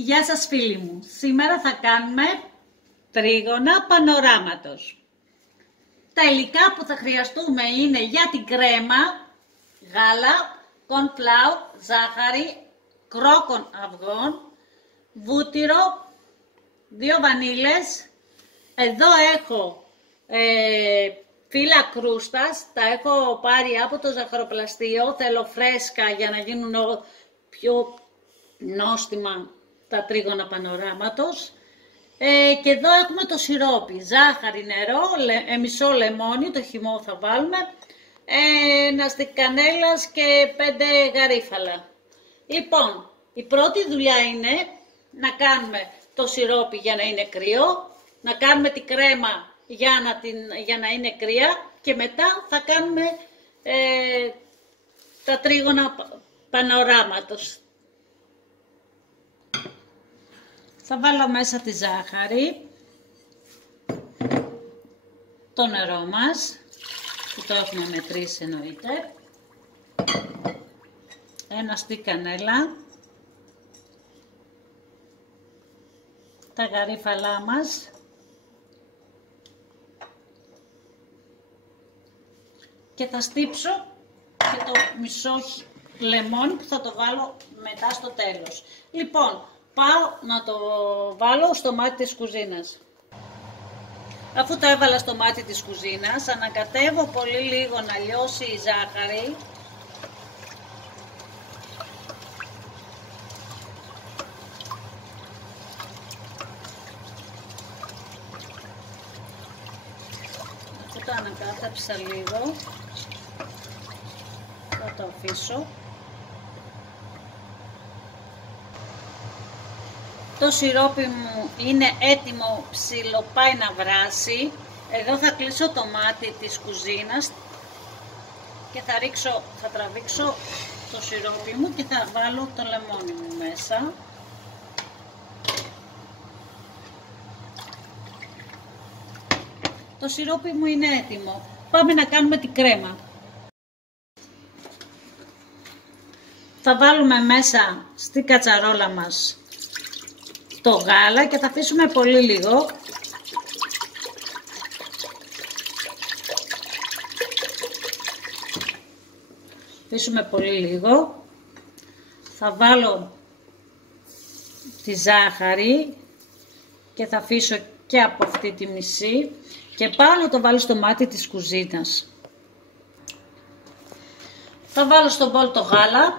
Γεια σας φίλοι μου, σήμερα θα κάνουμε τρίγωνα πανοράματος. Τα υλικά που θα χρειαστούμε είναι για την κρέμα, γάλα, cornflour, ζάχαρη, κρόκον αυγών, βούτυρο, 2 βανίλες. Εδώ έχω φύλλα κρούστας, τα έχω πάρει από το ζαχαροπλαστείο, θέλω φρέσκα για να γίνουν πιο νόστιμα τα τρίγωνα πανοράματος. Και εδώ έχουμε το σιρόπι, ζάχαρη, νερό, μισό λεμόνι, το χυμό θα βάλουμε, ένα στικ κανέλας και 5 γαρίφαλα. Λοιπόν, η πρώτη δουλειά είναι να κάνουμε το σιρόπι για να είναι κρύο, να κάνουμε τη κρέμα για να είναι κρύα και μετά θα κάνουμε τα τρίγωνα πανοράματος. Θα βάλω μέσα τη ζάχαρη, το νερό μας, που το έχουμε μετρήσει εννοείται, ένα στικ κανέλα, τα γαρίφαλά μας και θα στύψω και το μισό λεμόνι που θα το βάλω μετά στο τέλος. Λοιπόν, πάω να το βάλω στο μάτι της κουζίνας. Αφού το έβαλα στο μάτι της κουζίνας, ανακατεύω πολύ λίγο να λιώσει η ζάχαρη. Αφού το ανακάτεψα λίγο, θα το αφήσω. Το σιρόπι μου είναι έτοιμο, ψιλοπάει να βράσει. Εδώ θα κλείσω το μάτι της κουζίνας και θα τραβήξω το σιρόπι μου και θα βάλω το λεμόνι μου μέσα. Το σιρόπι μου είναι έτοιμο. Πάμε να κάνουμε την κρέμα. Θα βάλουμε μέσα στην κατσαρόλα μας το γάλα και θα αφήσουμε πολύ λίγο. Αφήσουμε πολύ λίγο. Θα βάλω τη ζάχαρη και θα αφήσω και από αυτή τη μισή και πάω να το βάλω στο μάτι της κουζίνας. Θα βάλω στο μπολ το γάλα,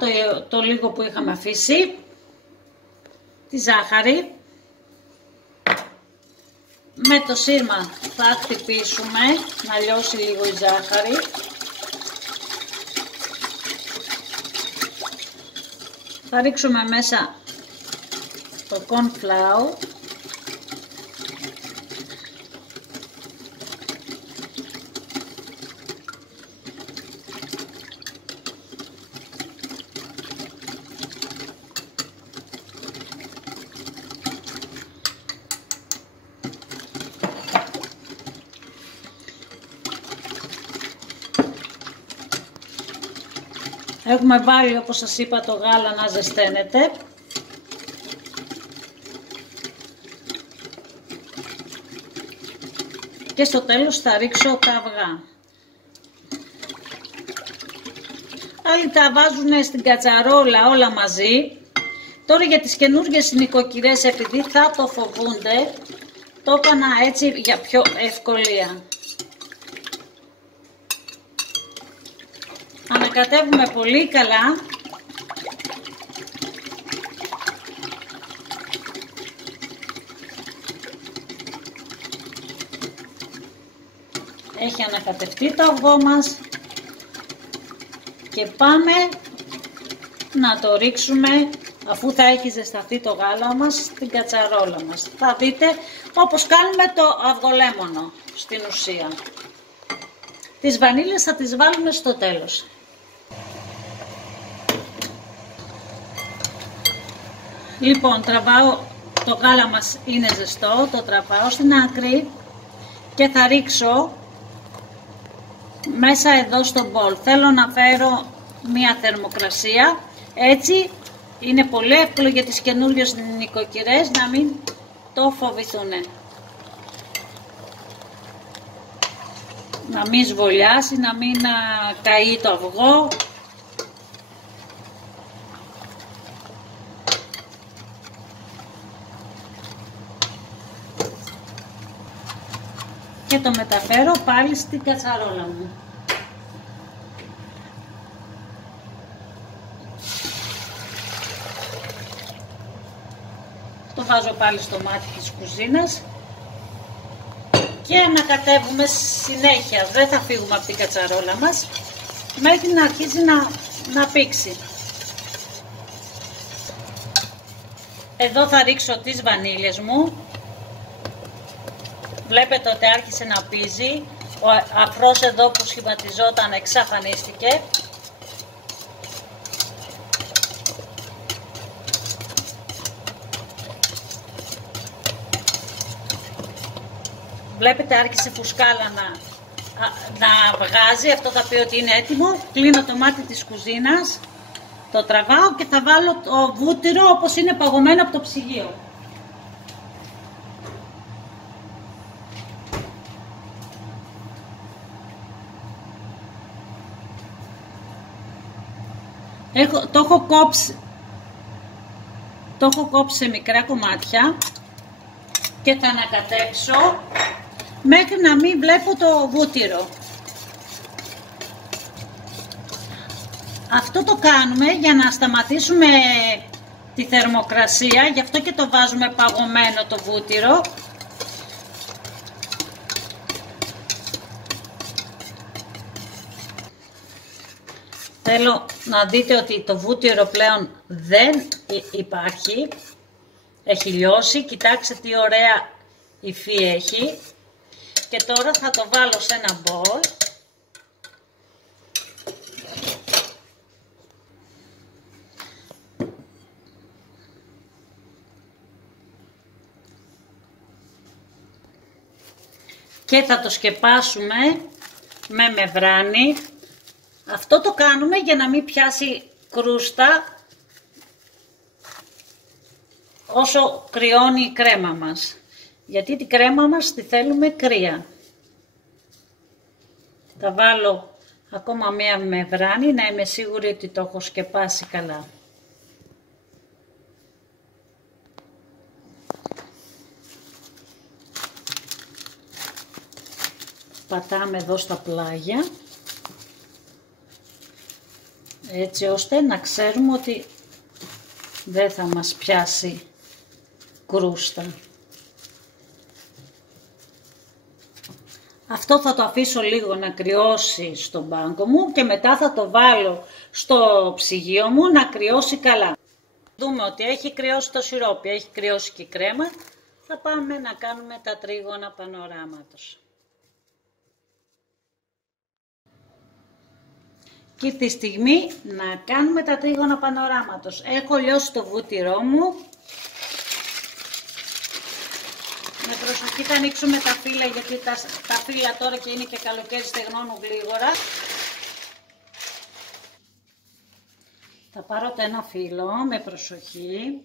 το λίγο που είχαμε αφήσει, τη ζάχαρη. Με το σύρμα θα χτυπήσουμε να λιώσει λίγο η ζάχαρη. Θα ρίξουμε μέσα το cornflour. Έχουμε βάλει, όπως σας είπα, το γάλα να ζεσταίνεται. Και στο τέλος θα ρίξω τα αυγά. Άλλοι τα βάζουν στην κατσαρόλα όλα μαζί. Τώρα για τις καινούργιες νοικοκυρές, επειδή θα το φοβούνται, το έκανα έτσι για πιο ευκολία. Ανακατεύουμε πολύ καλά. Έχει ανακατευτεί το αυγό μας και πάμε να το ρίξουμε, αφού θα έχει ζεσταθεί το γάλα μας, στην κατσαρόλα μας. Θα δείτε όπως κάνουμε το αυγολέμονο στην ουσία. Τις βανίλες θα τις βάλουμε στο τέλος. Λοιπόν, το γάλα μας είναι ζεστό, το τραβάω στην άκρη και θα ρίξω μέσα εδώ στο μπολ. Θέλω να φέρω μία θερμοκρασία, έτσι είναι πολύ εύκολο για τις καινούριες νοικοκυρές να μην το φοβηθούν. Να μην σβολιάσει, να μην καεί το αυγό. Και το μεταφέρω πάλι στην κατσαρόλα μου. Το βάζω πάλι στο μάτι της κουζίνας και ανακατεύουμε συνέχεια. Δεν θα φύγουμε από την κατσαρόλα μας μέχρι να αρχίσει να πήξει. Εδώ θα ρίξω τις βανίλιες μου. Βλέπετε ότι άρχισε να πίζει. Ο αφρός εδώ που σχηματιζόταν εξαφανίστηκε. Βλέπετε άρχισε φουσκάλα να βγάζει, αυτό θα πει ότι είναι έτοιμο. Κλείνω το μάτι της κουζίνας, το τραβάω και θα βάλω το βούτυρο όπως είναι παγωμένο από το ψυγείο. Το έχω κόψει σε μικρά κομμάτια και θα ανακατέψω μέχρι να μην βλέπω το βούτυρο. Αυτό το κάνουμε για να σταματήσουμε τη θερμοκρασία, γι' αυτό και το βάζουμε παγωμένο το βούτυρο. Θέλω να δείτε ότι το βούτυρο πλέον δεν υπάρχει, έχει λιώσει, κοιτάξτε τι ωραία υφή έχει. Και τώρα θα το βάλω σε ένα μπολ. Και θα το σκεπάσουμε με μεμβράνη. Αυτό το κάνουμε για να μην πιάσει κρούστα όσο κρυώνει η κρέμα μας. Γιατί την κρέμα μας τη θέλουμε κρύα. Θα βάλω ακόμα μία μεμβράνη να είμαι σίγουρη ότι το έχω σκεπάσει καλά. Πατάμε εδώ στα πλάγια, έτσι ώστε να ξέρουμε ότι δεν θα μας πιάσει κρούστα. Αυτό θα το αφήσω λίγο να κρυώσει στον μπάνκο μου και μετά θα το βάλω στο ψυγείο μου να κρυώσει καλά. Δούμε ότι έχει κρυώσει το σιρόπι, έχει κρυώσει και η κρέμα. Θα πάμε να κάνουμε τα τρίγωνα πανοράματος. Και ήρθε η στιγμή να κάνουμε τα τρίγωνα πανοράματος. Έχω λιώσει το βούτυρό μου. Με προσοχή θα ανοίξουμε τα φύλλα, γιατί τα φύλλα τώρα και είναι και καλοκαίρι στεγνώνουν γλίγορα. Θα πάρω το ένα φύλλο με προσοχή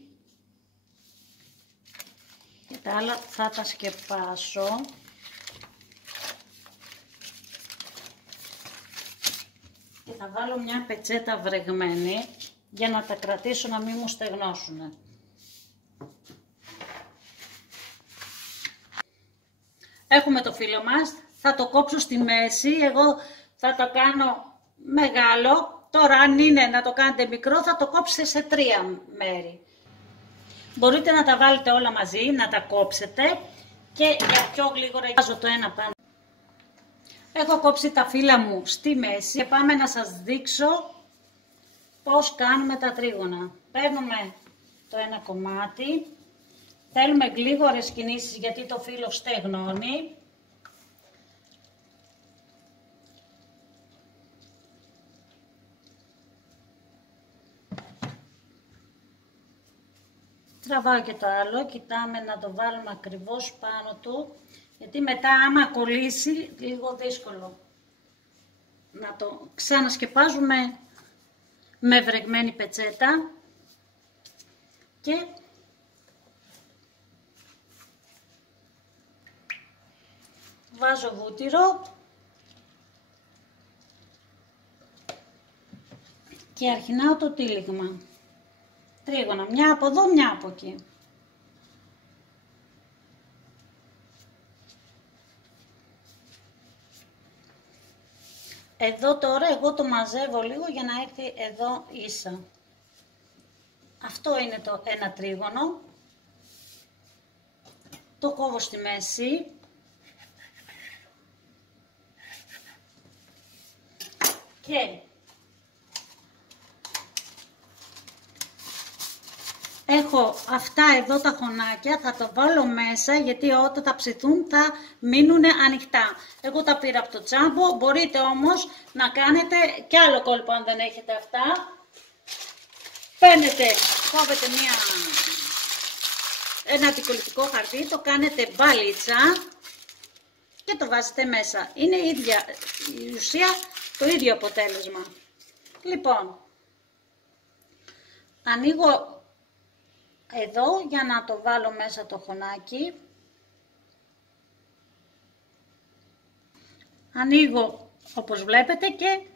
και τα άλλα θα τα σκεπάσω. Και θα βάλω μια πετσέτα βρεγμένη για να τα κρατήσω να μην μου στεγνώσουν. Έχουμε το φύλλο μας, θα το κόψω στη μέση, εγώ θα το κάνω μεγάλο. Τώρα αν είναι να το κάνετε μικρό θα το κόψετε σε 3 μέρη. Μπορείτε να τα βάλετε όλα μαζί, να τα κόψετε και για πιο γλίγορα βάζω το ένα πάνω. Έχω κόψει τα φύλλα μου στη μέση και πάμε να σας δείξω πώς κάνουμε τα τρίγωνα. Παίρνουμε το ένα κομμάτι, θέλουμε γλίγορες κινήσεις γιατί το φύλλο στεγνώνει. Τραβάω και το άλλο, κοιτάμε να το βάλουμε ακριβώς πάνω του, γιατί μετά άμα κολλήσει λίγο δύσκολο. Να το ξανασκεπάζουμε με βρεγμένη πετσέτα. Και βάζω βούτυρο και αρχινάω το τύλιγμα. Τρίγωνα, μια από εδώ, μια από εκεί. Εδώ τώρα εγώ το μαζεύω λίγο για να έρθει εδώ ίσα. Αυτό είναι το ένα τρίγωνο. Το κόβω στη μέση. Και έχω αυτά εδώ τα χωνάκια, θα το βάλω μέσα γιατί όταν τα ψηθούν θα μείνουν ανοιχτά. Εγώ τα πήρα από το Τζάμπο, μπορείτε όμως να κάνετε και άλλο κόλπο αν δεν έχετε αυτά. Παίρνετε, κόβετε ένα αντικολλητικό χαρτί, το κάνετε μπαλίτσα και το βάζετε μέσα. Είναι η ίδια η ουσία, το ίδιο αποτέλεσμα. Λοιπόν, ανοίγω εδώ για να το βάλω μέσα το χωνάκι. Ανοίγω όπως βλέπετε και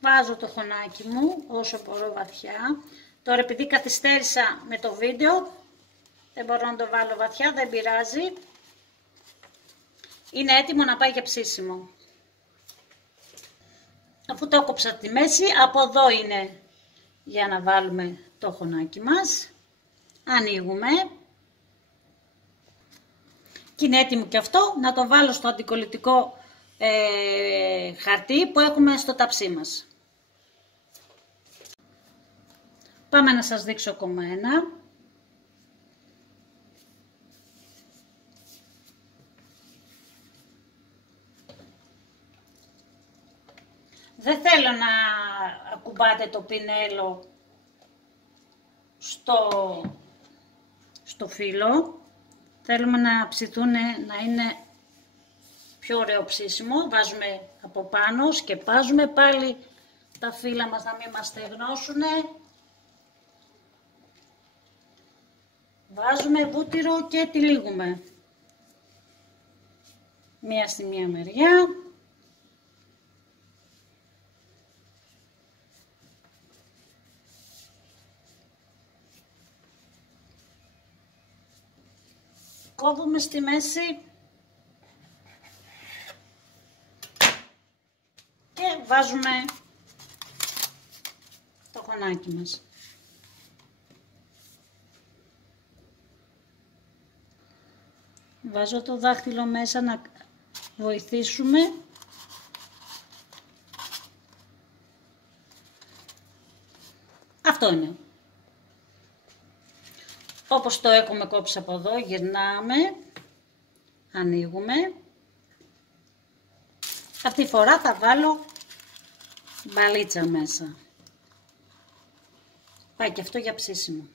βάζω το χωνάκι μου όσο μπορώ βαθιά. Τώρα επειδή καθυστέρησα με το βίντεο, δεν μπορώ να το βάλω βαθιά, δεν πειράζει. Είναι έτοιμο να πάει για ψήσιμο. Αφού το έκοψα τη μέση, από εδώ είναι για να βάλουμε το χωνάκι μας. Ανοίγουμε. Και είναι έτοιμο και αυτό, να το βάλω στο αντικολλητικό χαρτί που έχουμε στο ταψί μας. Πάμε να σας δείξω ακόμα ένα. Δεν θέλω να ακουμπάτε το πινέλο στο φύλλο. Θέλουμε να ψηθούν, να είναι πιο ωραίο ψήσιμο. Βάζουμε από πάνω, σκεπάζουμε πάλι τα φύλλα μας να μην μας στεγνώσουν. Βάζουμε βούτυρο και τυλίγουμε. Μία στη μία μεριά. Κόβουμε στη μέση και βάζουμε το χωνάκι μας. Βάζω το δάχτυλο μέσα να βοηθήσουμε. Αυτό είναι. Όπως το έχουμε κόψει από εδώ, γυρνάμε, ανοίγουμε. Αυτή τη φορά θα βάλω μπαλίτσα μέσα. Πάει και αυτό για ψήσιμο.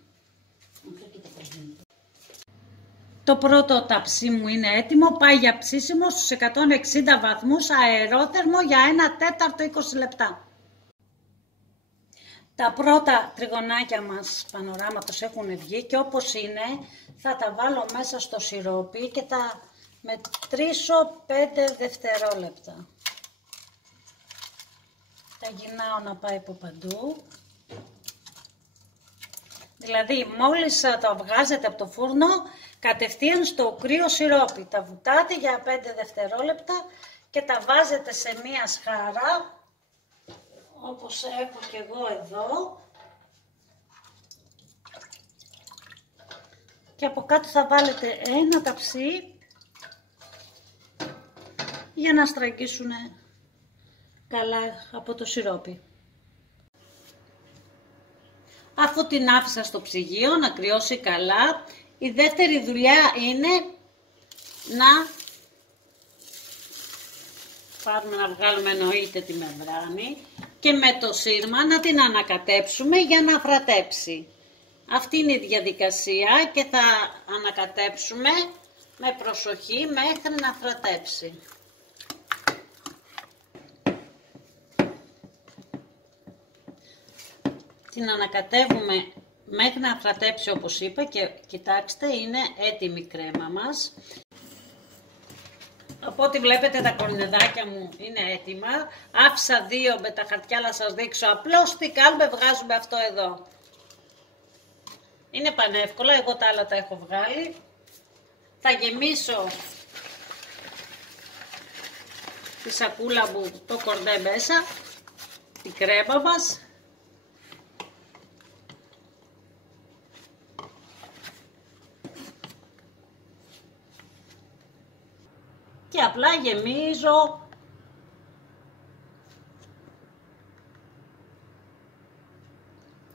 Το πρώτο ταψί μου είναι έτοιμο, πάει για ψήσιμο στους 160 βαθμούς αερόθερμο για 1/4 20 λεπτά. Τα πρώτα τριγωνάκια μας πανοράματος έχουν βγει και όπως είναι θα τα βάλω μέσα στο σιρόπι και θα μετρήσω 5 δευτερόλεπτα. Τα γυρνάω να πάει από παντού. Δηλαδή μόλις τα βγάζετε από το φούρνο κατευθείαν στο κρύο σιρόπι. Τα βουτάτε για 5 δευτερόλεπτα και τα βάζετε σε μία σχάρα. Όπως έχω και εγώ εδώ και από κάτω θα βάλετε ένα ταψί για να στραγγίσουν καλά από το σιρόπι. Αφού την άφησα στο ψυγείο να κρυώσει καλά, η δεύτερη δουλειά είναι να πάρουμε να βγάλουμε εννοείται τη μεμβράνη και με το σύρμα να την ανακατέψουμε για να φρατέψει. Αυτή είναι η διαδικασία και θα ανακατέψουμε με προσοχή μέχρι να φρατέψει. Την ανακατεύουμε μέχρι να φρατέψει όπως είπα και κοιτάξτε είναι έτοιμη η κρέμα μας. Από ό,τι βλέπετε τα κορνεδάκια μου είναι έτοιμα. Άφησα 2 με τα χαρτιά να σας δείξω απλώς τι κάνουμε, βγάζουμε αυτό εδώ. Είναι πανεύκολα, εγώ τα άλλα τα έχω βγάλει. Θα γεμίσω τη σακούλα μου το κορνέ μέσα, τη κρέμα μας. Και απλά γεμίζω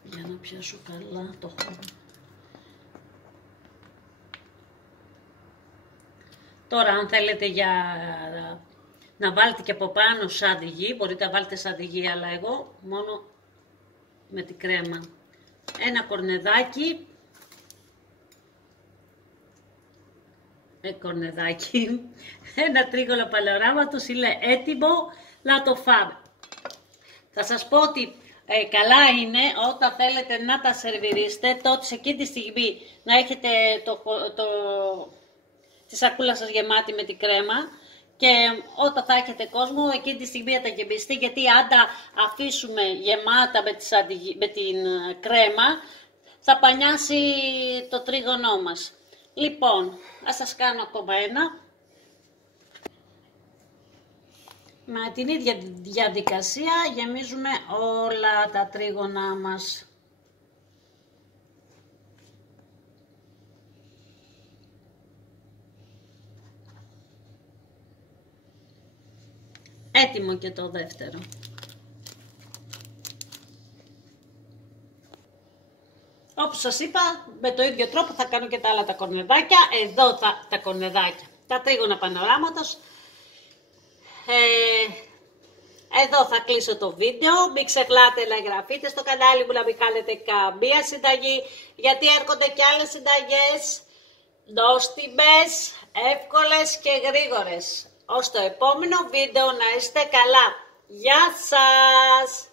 για να πιάσω καλά το χώρο. Τώρα αν θέλετε να βάλετε και από πάνω σαντιγί, μπορείτε να βάλετε σαντιγί, αλλά εγώ μόνο με την κρέμα. Ένα κορνεδάκι. Ένα τρίγωνο πανοράματος είναι έτοιμο να το φάμε. Θα σας πω ότι καλά είναι όταν θέλετε να τα σερβιρίσετε, τότε σε εκείνη τη στιγμή να έχετε τη σακούλα σας γεμάτη με την κρέμα και όταν θα έχετε κόσμο εκείνη τη στιγμή θα τα γεμιστεί, γιατί αν τα αφήσουμε γεμάτα με την κρέμα θα πανιάσει το τρίγωνό μας. Λοιπόν, ας σας κάνω ακόμα ένα. Με την ίδια διαδικασία γεμίζουμε όλα τα τρίγωνά μας. Έτοιμο και το δεύτερο. Όπως σας είπα, με το ίδιο τρόπο θα κάνω και τα άλλα τα κορνεδάκια. Εδώ τα κορνεδάκια, τα τρίγωνα πανοράματος. Εδώ θα κλείσω το βίντεο. Μην ξεχνάτε να εγγραφείτε στο κανάλι μου, να μην κάνετε καμία συνταγή, γιατί έρχονται και άλλες συνταγές νόστιμες, εύκολες και γρήγορες. Ως το επόμενο βίντεο να είστε καλά. Γεια σας!